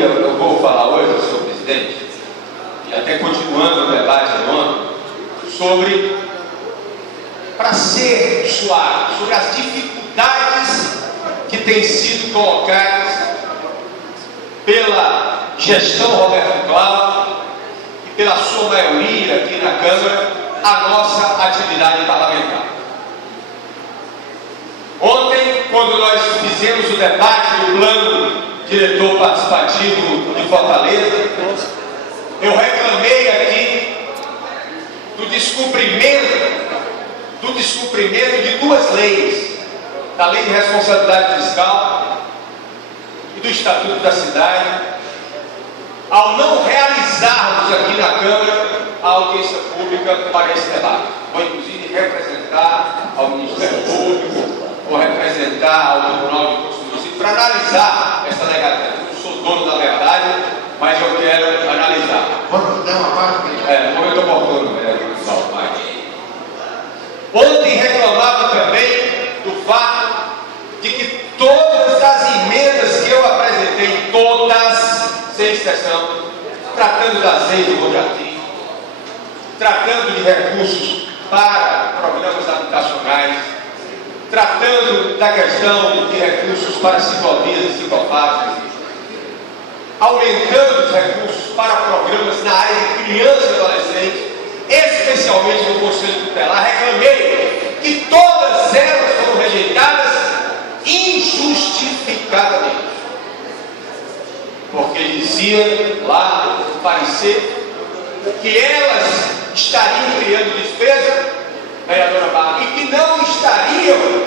eu vou falar hoje, senhor presidente, e até continuando o debate de ontem, sobre, para ser suave, sobre as dificuldades que têm sido colocadas pela gestão Roberto Cláudio e pela sua maioria aqui na Câmara, a nossa atividade parlamentar. Ontem, quando nós fizemos o debate do plano diretor participativo de Fortaleza, eu reclamei aqui do descumprimento de duas leis, da Lei de Responsabilidade Fiscal e do Estatuto da Cidade, ao não realizarmos aqui na Câmara a audiência pública para esse debate. Vou inclusive representar ao Ministério Público, vou representar ao Tribunal de Contas para analisar essa negativa. Eu não sou dono da verdade, mas eu quero analisar. Vamos dar uma parte? Momento oportuno, Ontem reclamava também do fato de que todas as emendas que eu apresentei, todas, sem exceção, tratando das leis do Jardim, tratando de recursos para programas habitacionais, tratando da questão de recursos para ciclovias e ciclofaixas, aumentando os recursos para programas na área de criança e adolescente, especialmente no Conselho Tutelar, reclamei que todas elas foram rejeitadas injustificadamente. Porque dizia lá no parecer que elas estariam criando despesa, vereadora Barra, e que não estariam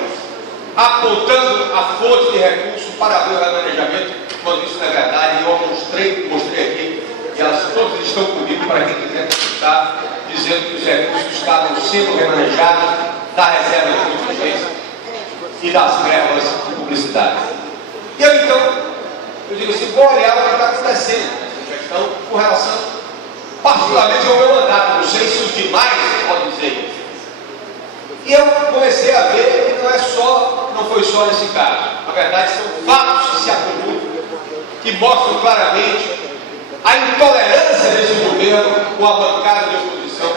apontando a fonte de recursos para abrir o remanejamento, quando isso não é verdade. Eu mostrei aqui, e elas todas estão comigo para quem quiser consultar, dizendo que os recursos estavam sendo remanejados da reserva de contingência e das verbas de publicidade. E eu digo assim, vou olhar o que está acontecendo nessa questão com relação, particularmente ao meu mandato, não sei se os demais podem dizer isso. E eu comecei a ver que não foi só nesse caso. Na verdade, são fatos que se acumulam, que mostram claramente a intolerância desse governo com a bancada de oposição,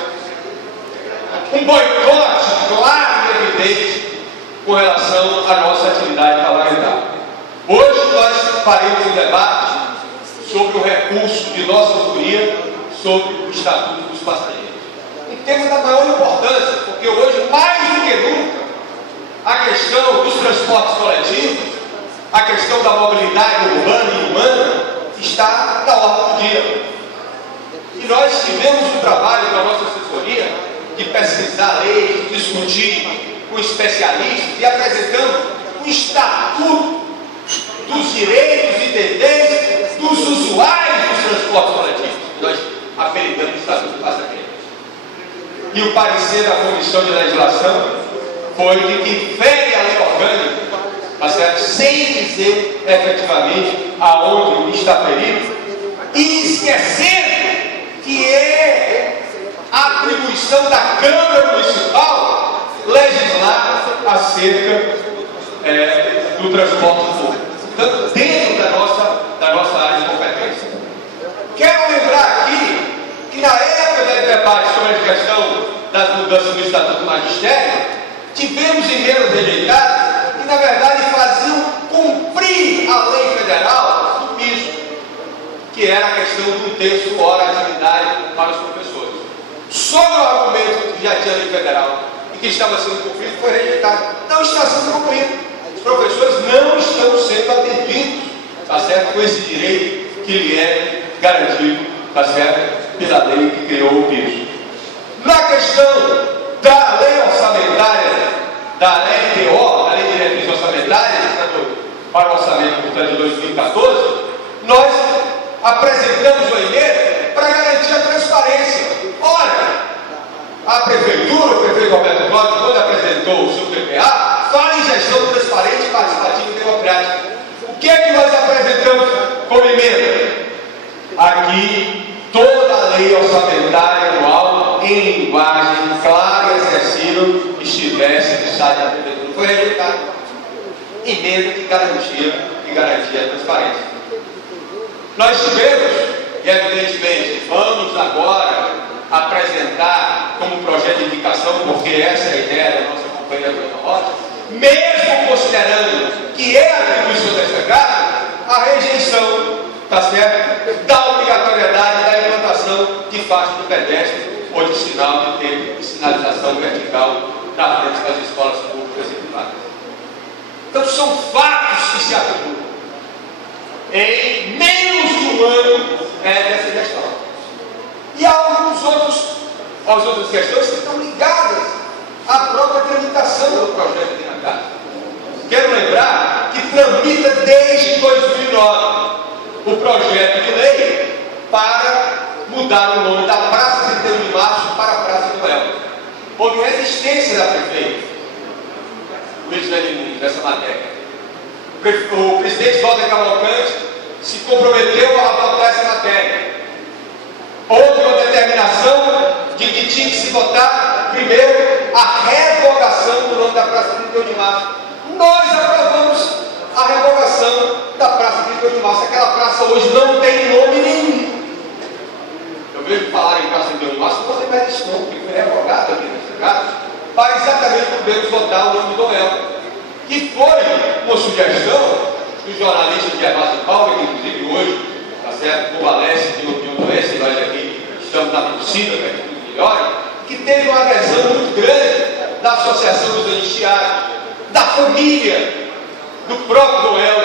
um boicote claro e evidente com relação à nossa atividade parlamentar. Hoje nós faremos um debate sobre o recurso de nossa autoria sobre o Estatuto dos Passageiros. Um tema da maior importância, porque hoje, mais do que nunca, a questão dos transportes coletivos, a questão da mobilidade urbana e humana está na ordem do dia. E nós tivemos o trabalho da nossa assessoria de pesquisar leis, discutir com especialistas e apresentando um estatuto dos direitos e deveres dos usuários dos transportes coletivos. Nós apelidamos o Estatuto do Passageiro. E o parecer da Comissão de Legislação foi de que fere a lei orgânica, tá certo? Sem dizer efetivamente aonde está ferido, e esquecendo que é a atribuição da Câmara Municipal legislar acerca do transporte público, portanto, dentro da nossa área de competência. Quero lembrar aqui que na época do debate sobre a questão das mudanças do Estatuto do Magistério, tivemos emendas rejeitadas que, na verdade, faziam cumprir a lei federal do piso, que era a questão de 1/3 hora de atividade para os professores. Só no argumento que já tinha lei federal e que estava sendo cumprido foi rejeitado. Não está sendo cumprido. Os professores não estão sendo atendidos, tá certo? Com esse direito que lhe é garantido, tá certo? Pela lei que criou o piso. Na questão da lei orçamentária, da LDO, da Lei de Diretrizes Orçamentárias, para o orçamento, portanto, de 2014, nós apresentamos o emenda para garantir a transparência. Ora, a prefeitura, o prefeito Roberto Cláudio, quando apresentou o seu PPA, fala em gestão transparente, participativa e democrática. O que é que nós apresentamos como emenda? Aqui, toda a lei orçamentária anual em linguagem clara e acessível estivesse no site da prefeitura. Foi rejeitado. Emenda que garantia a transparência. Nós tivemos, e evidentemente, vamos agora apresentar como projeto de indicação, porque essa é a ideia da nossa companheira Dona Rosa, mesmo considerando que é atribuição dessa casa, a rejeição, tá certo, da obrigatoriedade da implantação de faixa do pedestre ou de sinal de tempo e sinalização vertical da frente das escolas públicas e privadas. Então são fatos que se acumulam em menos de um ano dessa gestão. E há algumas outras questões que estão ligadas à própria tramitação do projeto de Natal. Quero lembrar que tramita desde 2009 o projeto de lei para mudar o nome da Praça 31 de Março para a Praça do El. Houve resistência da prefeita Luiz Muniz nessa matéria. O presidente Walter Cavalcante se comprometeu a votar essa matéria. Houve uma determinação de que tinha que se votar primeiro a revogação do nome da Praça 31 de Março. Nós aprovamos a revogação da Praça 31 de Março. Aquela praça hoje não tem nome nenhum. Eu vejo falar em Praça 31 de Março, não tem mais esse nome, que foi revogado aqui nesse caso, para exatamente podermos votar o nome do El. Que foi uma sugestão do jornalista de Gervásio Paulo, que inclusive hoje, tá certo, convalesce de uma doença, e nós aqui estamos na torcida para que tudo melhore, que teve uma adesão muito grande da Associação dos Anistiados, da família, do próprio Noel,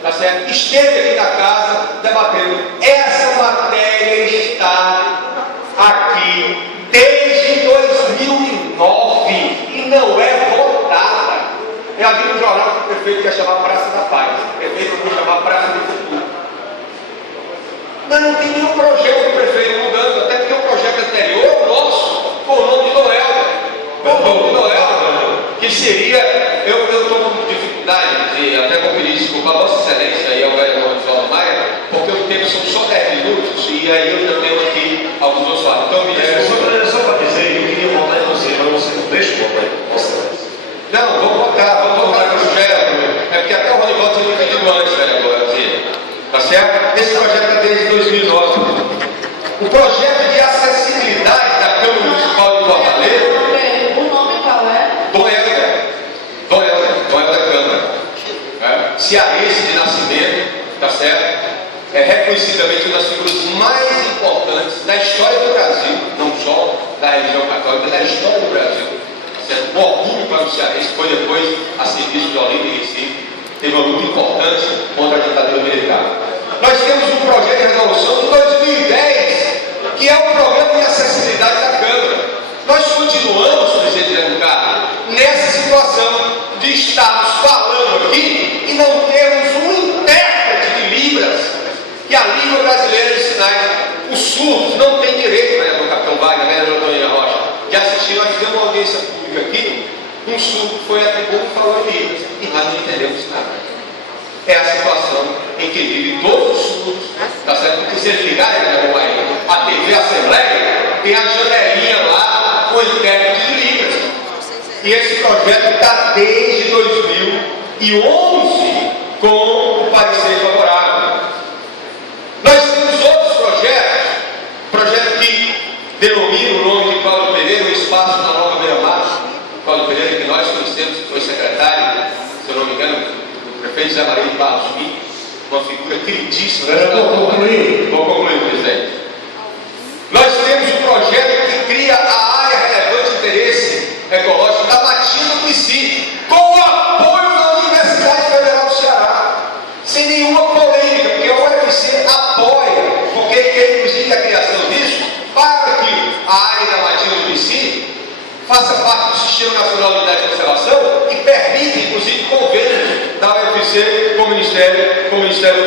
tá certo? Esteve aqui na casa debatendo. Essa matéria está aqui desde 2009 e não é votada. Eu vi no jornal que o prefeito ia chamar Praça da Paz. O prefeito não chamar Praça do Futuro. Mas não tem nenhum projeto do prefeito mudando, até porque o projeto anterior, nosso, com o nome de Noel. Com o nome de Noel, que seria, eu estou com dificuldade de até conferir desculpa a Vossa Excelência e ao vereador João Maia, porque o tempo são só 10 minutos e aí eu já tenho aqui alguns outros fatos. Então, me desculpa. Só para dizer, eu queria voltar em você, mas você não deixa o votar em Vossa Excelência. Não, vamos votar com o Gera, é porque até o Ronivaldo tinha me pedido antes, vereador, tá certo? Esse projeto é desde 2009. O projeto de acessibilidade da Câmara Municipal de Fortaleza. O nome qual é? Dom Helder da Câmara. Cearense de nascimento, tá certo? É reconhecidamente uma das figuras mais importantes da história do Brasil, não só da religião católica, da história do Brasil. Um orgulho para o cearense, foi depois a serviço de Olinda e Recife, teve uma luta importante contra a ditadura militar. Nós temos um projeto de resolução de 2010, que é o programa de acessibilidade da Câmara. Nós continuamos, presidente Zé Ricardo, nessa situação de estarmos falando aqui e não termos um intérprete de Libras, que é a língua brasileira de sinais. Os surdos não têm direito, vereador Capitão Wagner, vereador Antônio Rocha, de assistir. Nós fizemos uma audiência pública aqui, um surdo foi à tribuna e falou em Libras, e nós não entendemos nada. É a situação em que vivem todos os surdos, tá certo? Porque se eles ligarem a TV Assembleia, tem a janelinha lá com o intérprete de Libras. E esse projeto está desde 2011 com o parecer favorável. Nós temos outros projeto que denomina o nome de Paulo Pereira, o espaço na Nova Beira-Mar. Paulo Pereira, que nós conhecemos, que foi secretário, se eu não me engano, do prefeito Zé Maria de Barros Pinto, uma figura queridíssima. Vou concluir, presidente. Nós temos um projeto que cria a área relevante de interesse ecológico da Batina do Pici, com o apoio da Universidade Federal do Ceará, sem nenhuma polêmica, porque a UFC apoia, porque quer inclusive a criação disso, para que a área da Batina do Pici faça parte do Sistema Nacional de Unidade de Conservação e permite, inclusive, convênios da UFC com o Ministério do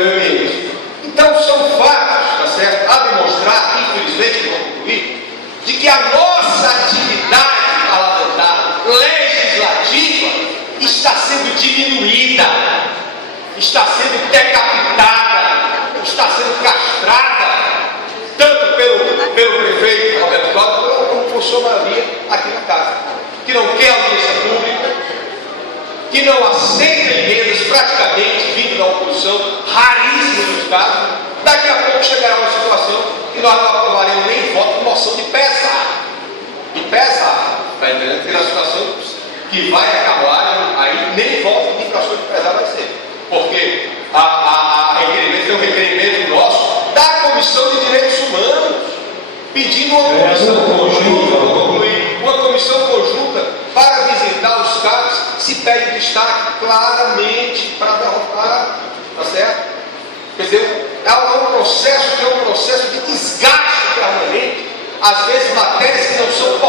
Meio Ambiente. Então, são fatos, tá certo, a demonstrar, infelizmente, vou concluir, de que a nossa atividade parlamentar legislativa está sendo diminuída, está sendo decapitada, está sendo castrada, tanto pelo prefeito Roberto Cláudio, como por sua maioria aqui na casa, que não quer audiência pública, que não aceita emendas praticamente vindo da oposição, raríssimo nos casos. Daqui e vai a carruagem, aí nem volta de infração de pesar vai ser. Porque requerimento é um requerimento nosso da Comissão de Direitos Humanos, pedindo uma comissão conjunta, uma comissão conjunta para visitar os casos, se pede destaque claramente para derrotar, tá certo? Quer dizer, é um processo que é um processo de desgaste permanente, às vezes matérias que não são